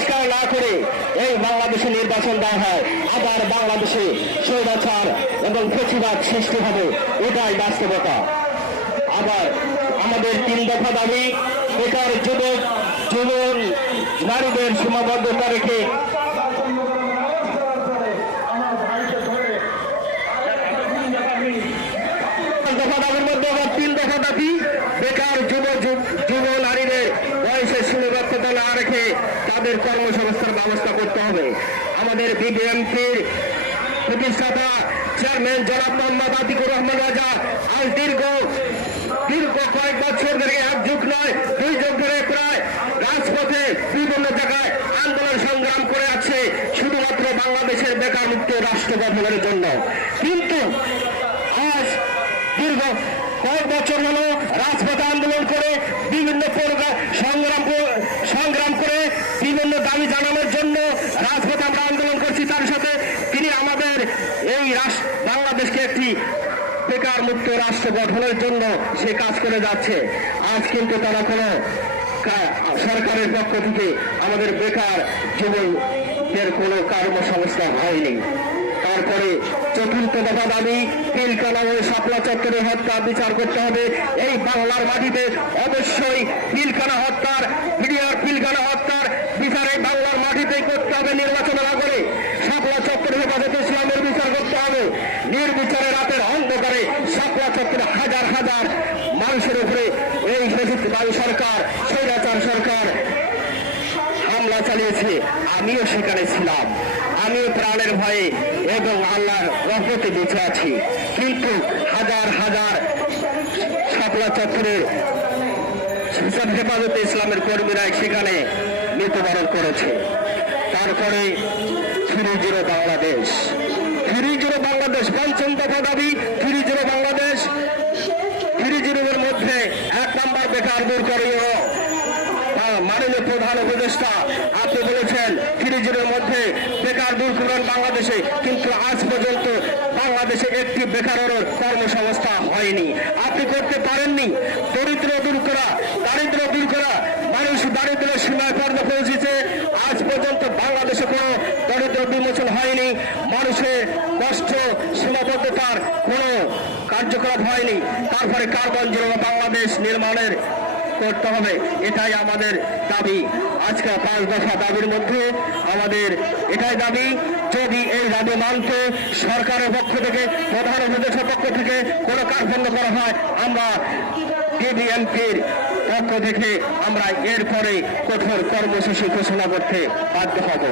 সংস্কার না করে এই বাংলাদেশে নির্বাচন দেওয়া হয়। আবার বাংলাদেশে স্বৈরাচার এবং প্রতিবাদ সৃষ্টি হবে, এটাই বাস্তবতা। আবার আমাদের তিন দফা দাবি বেকার যুবক, যুবন, নারীদের সীমাবদ্ধতা রেখে দফা দাবির মধ্যে আবার তিন দফা দাবি, বেকার সীমাবদ্ধতা না রেখে তাদের কর্মসংস্থান ব্যবস্থা করতে হবে। আমাদের বিবিএমপির প্রতিষ্ঠাতা চেয়ারম্যান জনাব মোহাম্মদ আতিকুর রহমান রাজা, আজ দীর্ঘ দীর্ঘ কয়েক বছর ধরে এক যুগ নয়, দুই যুগ ধরে প্রায় রাজপথে বিভিন্ন জায়গায় আন্দোলন সংগ্রাম করে আছে, শুধুমাত্র বাংলাদেশের বেকার মুক্ত রাষ্ট্র গঠনের জন্য। কিন্তু আজ দীর্ঘ কয়েক বছর হলো রাজপথে আন্দোলন করে বিভিন্ন প্রোগ্রাম সংগ্রাম ক- সংগ্রাম করে বিভিন্ন দাবি জানানোর জন্য রাজপথে আমরা আন্দোলন করছি তার সাথে তিনি আমাদের এই বাংলাদেশকে একটি বেকার মুক্ত রাষ্ট্র গঠনের জন্য সে কাজ করে যাচ্ছে। আজ কিন্তু তারা কোনো সরকারের পক্ষ থেকে আমাদের বেকার যুবকদের কোনো কর্মসংস্থান হয়নি। তারপরে চতুর্থ দফা দাবি পিলকানা ও শাপলা চত্বরে হত্যা বিচার করতে হবে। এই বাংলার মাটিতে অবশ্যই পিলকানা হত্যার মিডিয়ার পিলকানা হত্যার বিচার বাংলার মাটিতেই করতে হবে নির্বাচনের আগরে শাপলা চত্বরে হেফাজতে ইসলামের বিচার করতে হবে নির্বিচারে রাতের অন্ধকারে শাপলা চত্বরে হাজার হাজার মানুষের উপরে এই ফেসিবাদী সরকার স্বৈরাচার সরকার চালিয়েছে আমিও সেখানে ছিলাম। আমিও প্রাণের ভয়ে এবং আল্লাহর রহমতে বেঁচে আছি। কিন্তু হাজার হাজার শাপলা চত্বরের হিসাব হেফাজতে ইসলামের কর্মীরা সেখানে মৃত্যুবরণ করেছে। তারপরে three zero Bangladesh. Three zero Bangladesh পঞ্চম দফা দাবি থ্রি জিরো বাংলাদেশ। থ্রি জিরোর মধ্যে এক নাম্বার বেকার দূর আহ, মাননীয় প্রধান উপদেষ্টা, আপনি বলেছেন জিরোর মধ্যে বেকার দূর করবেন বাংলাদেশে, কিন্তু আজ পর্যন্ত বাংলাদেশে একটি বেকারের কর্মসংস্থান হয়নি। আপনি করতে পারেননি। দরিদ্র দূর করা দারিদ্র দূর করা মানুষ দারিদ্র সীমায় পর্দা পৌঁছেছে। আজ পর্যন্ত বাংলাদেশে কোনো দরিদ্র বিমোচন হয়নি। মানুষের কষ্ট, সীমাবদ্ধতার কোনো কার্যকলাপ হয়নি। তারপরে কার্বন জিরো বাংলাদেশ নির্মাণের করতে হবে, এটাই আমাদের দাবি। আজকে পাঁচ দফা দাবির মধ্যে আমাদের এটাই দাবি, যদি এই দাবি মানতে সরকারের পক্ষ থেকে, প্রধান উপদেশের পক্ষ থেকে কোনো কার্পণ্য করা হয়, আমরা ডিবিএমপির পক্ষ থেকে আমরা এরপরে কঠোর কর্মসূচি ঘোষণা করতে বাধ্য হব।